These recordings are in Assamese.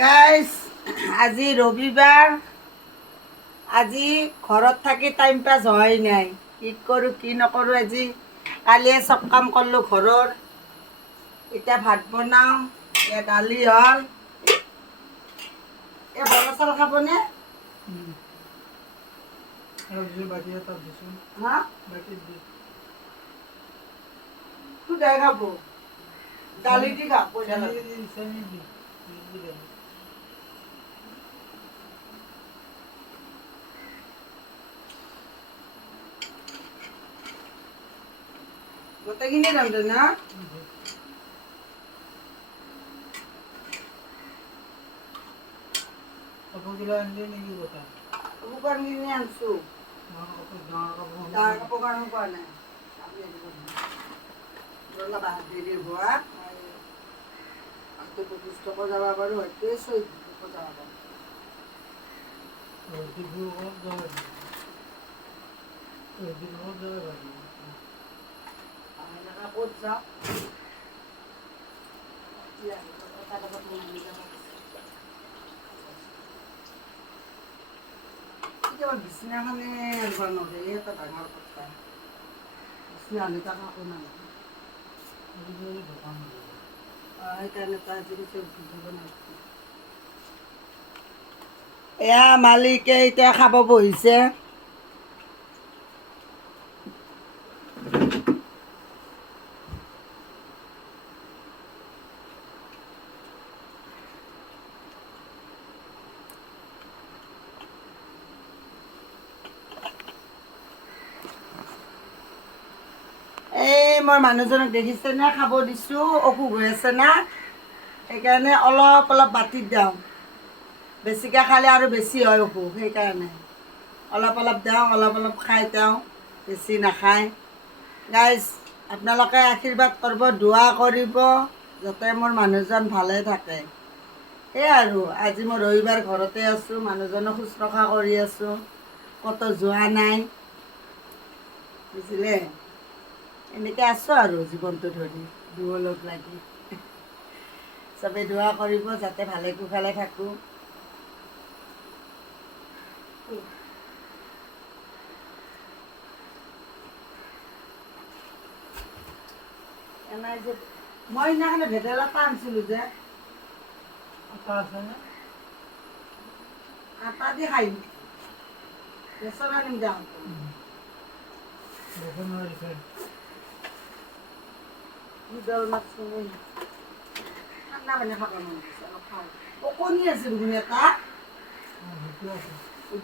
গাইজ আজি ৰবিবাৰ আজি ঘৰত থাকি টাইম পাছ হোৱাই নাই কি কৰোঁ কি নকৰোঁ আজি কালিয়ে চব কাম কৰিলোঁ ঘৰৰ এতিয়া ভাত বনাওঁ এতিয়া দালি হ'ল এই বৰা চাউল খাবনে হা সুদাই খাব দালি দি খাব পইচা লাগে গোটেইখিনি ৰান্ধে না কাপোৰখিনি আনিছোঁ ডাঙৰ কাপোৰ কাৰণে পোৱা নাই দেৰি হোৱা 25 টকা যাব পাৰোঁ হয়তো 14 টকা যাব পাৰোঁ ক'ত যাওঁ কেতিয়াবা বিচনাখনে আনিব নোৱাৰে এটা ডাঙৰ কথা বিচনা আনি তাক আকৌ নালাগে সেইকাৰণে তো আজিকালি এয়া মালিকে এতিয়া খাব বহিছে এই মই মানুহজনক দেখিছেনে খাব দিছোঁ অসুখ হৈ আছে না সেইকাৰণে অলপ অলপ বাতিত দিওঁ বেছিকৈ খালে আৰু বেছি হয় অসুখ সেইকাৰণে অলপ অলপ দিওঁ অলপ অলপ খাই তেওঁ বেছি নাখায় গাইজ আপোনালোকে আশীৰ্বাদ কৰিব দোৱা কৰিব যাতে মোৰ মানুহজন ভালে থাকে সেয়াই আৰু আজি মই ৰবিবাৰ ঘৰতে আছোঁ মানুহজনক শুশ্ৰূষা কৰি আছোঁ ক'তো যোৱা নাই বুজিলে এনেকৈ আছোঁ আৰু জীৱনটো ধৰি দুয়ো লগ লাগি চবেই দোৱা কৰিব যাতে ভালে কুশলে থাকোঁ এনাই যে মই সেইদিনাখনে ভেদাইলতা আনিছিলোঁ যে আটা দি খাই বেচন আনিম যাওঁ ঠাণ্ডা পানী খাব মন গৈছে অলপ খাওঁ কণী আছে দেখোন এটা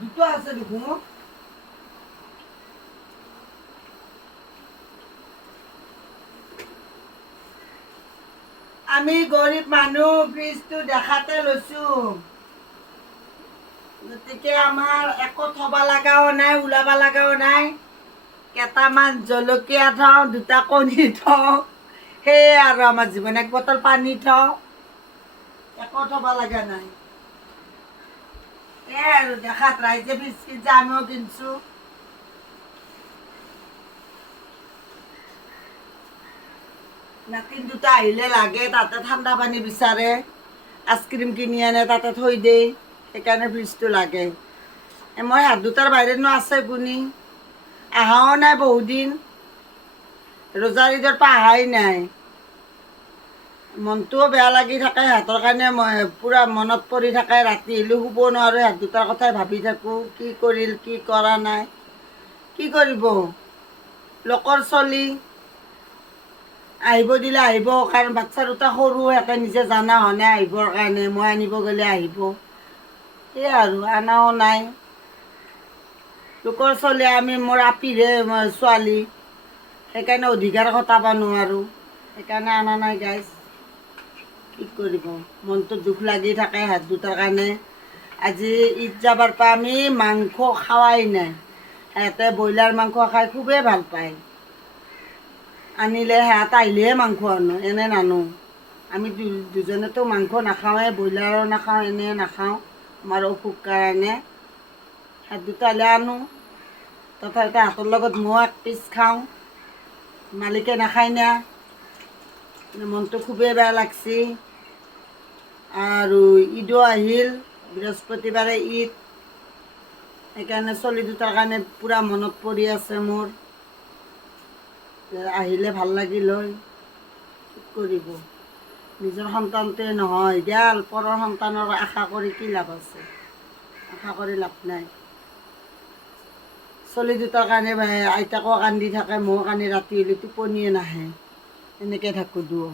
দুটা আছে দেখোন আমি গৰীব মানুহ ফ্ৰিজটো দেখাতে লৈছোঁ গতিকে আমাৰ একো থ'ব লগাও নাই ওলাব লগাও নাই কেইটামান জলকীয়া থওঁ দুটা কণী থওঁ সেয়ে আৰু আমাৰ জীৱন এক বটল পানী থওঁ একো থ'ব লগা নাই সেয়াই আৰু দেখাত ৰাইজে ফ্ৰিজ কিনছে আমিও কিনছোঁ নাতিন দুটা আহিলে লাগে তাতে ঠাণ্ডা পানী বিচাৰে আইচক্ৰীম কিনি আনে তাতে থৈ দিয়ে সেইকাৰণে ফ্ৰিজটো লাগে মই হাত দুটাৰ বাহিৰেনো আছে কোনি অহাও নাই বহুদিন ৰোজাৰ ঈদৰ পৰা অহাই নাই মনটোও বেয়া লাগি থাকে সিহঁতৰ কাৰণে মই পূৰা মনত পৰি থাকে ৰাতি হ'লেও শুব নোৱাৰোঁ সিহঁত দুটাৰ কথাই ভাবি থাকোঁ কি কৰিল কি কৰা নাই কি কৰিব লোকৰ চলি আহিব দিলে আহিব কাৰণ বাচ্ছা দুটা সৰু সিহঁতে নিজে জানা হোৱা নাই আহিবৰ কাৰণে মই আনিব গ'লে আহিব সেয়াই আৰু আনাও নাই লোকৰ চলি আমি মোৰ আপিৰহে ছোৱালী সেইকাৰণে অধিকাৰ খটাব নোৱাৰোঁ সেইকাৰণে অনা নাই গাইজ কি কৰিব মনটো দুখ লাগি থাকে হাত দুটাৰ কাৰণে আজি ঈদ যাবৰ পৰা আমি মাংস খোৱাই নাই সিহঁতে ব্ৰইলাৰ মাংস খাই খুবেই ভাল পায় আনিলে সিহঁত আহিলেহে মাংস আনো এনে নানো আমি দুজনেতো মাংস নাখাওঁৱে ব্ৰইলাৰো নাখাওঁ এনেই নাখাওঁ আমাৰ অসুখ কাৰণে সিহঁত দুটা হ'লে আনো তথাপিতো হাতৰ লগত মই এক পিচ খাওঁ মালিকে নাখায় না মনটো খুবেই বেয়া লাগছি আৰু ঈদো আহিল, বৃহস্পতিবাৰে ঈদ, সেইকাৰণে চলি দুটাৰ কাৰণে পূৰা মনত পৰি আছে মোৰ। আহিলে ভাল লাগিল হয়, কি কৰিব, নিজৰ সন্তানটোৱে নহয় দিয়াল, পৰৰ সন্তানৰ আশা কৰি কি লাভ আছে, আশা কৰি লাভ নাই। চলি দুটাৰ কাৰণে আইতাকো কান্দি থাকে, ময়ো কান্দি, ৰাতি হ'লে টোপনিয়ে নাহে, এনেকৈ থাকোঁ দুয়ো।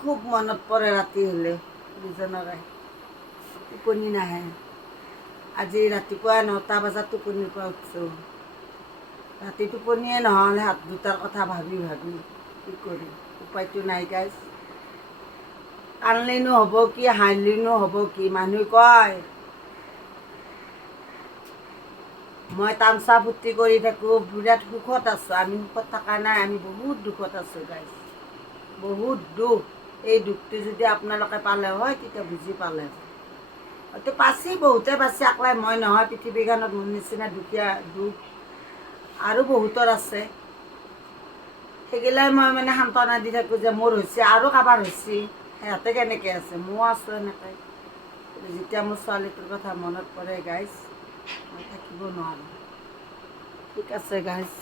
খুব মনত পৰে ৰাতি হ'লে দুজনৰে, টোপনি নাহে। আজি ৰাতিপুৱা 9টা বজাত টোপনিৰ পৰা উঠিছোঁ, ৰাতি টোপনিয়ে নহ'ল হাত দুটাৰ কথা ভাবি ভাবি, কি কৰিম, উপায়তো নাই গাইজ। কান্দিলেনো হ'ব কি, হাঁহিলেনো হ'ব কি, মানুহে কয় মই তামচা ফূৰ্তি কৰি থাকোঁ, বিৰাট সুখত আছোঁ। আমি সুখত থকা নাই, আমি বহুত দুখত আছোঁ গাইজ, বহুত দুখ। এই দুখটো যদি আপোনালোকে পালে হয়, তেতিয়া বুজি পালে হয়। হয়তো পাছি, বহুতে পাছি, অকলে মই নহয়, পৃথিৱীখনত মোৰ নিচিনা দুখীয়া দুখ আৰু বহুতৰ আছে। সেইগিলাই মই মানে সান্তনা দি থাকোঁ যে মোৰ হৈছে, আৰু কাৰোবাৰ হৈছে, সিহঁতে কেনেকৈ আছে, ময়ো আছোঁ এনেকৈ। যেতিয়া মোৰ ছোৱালীটোৰ কথা মনত পৰে গাইজ, মই থাকিব নোৱাৰোঁ। ঠিক আছে গাইজ।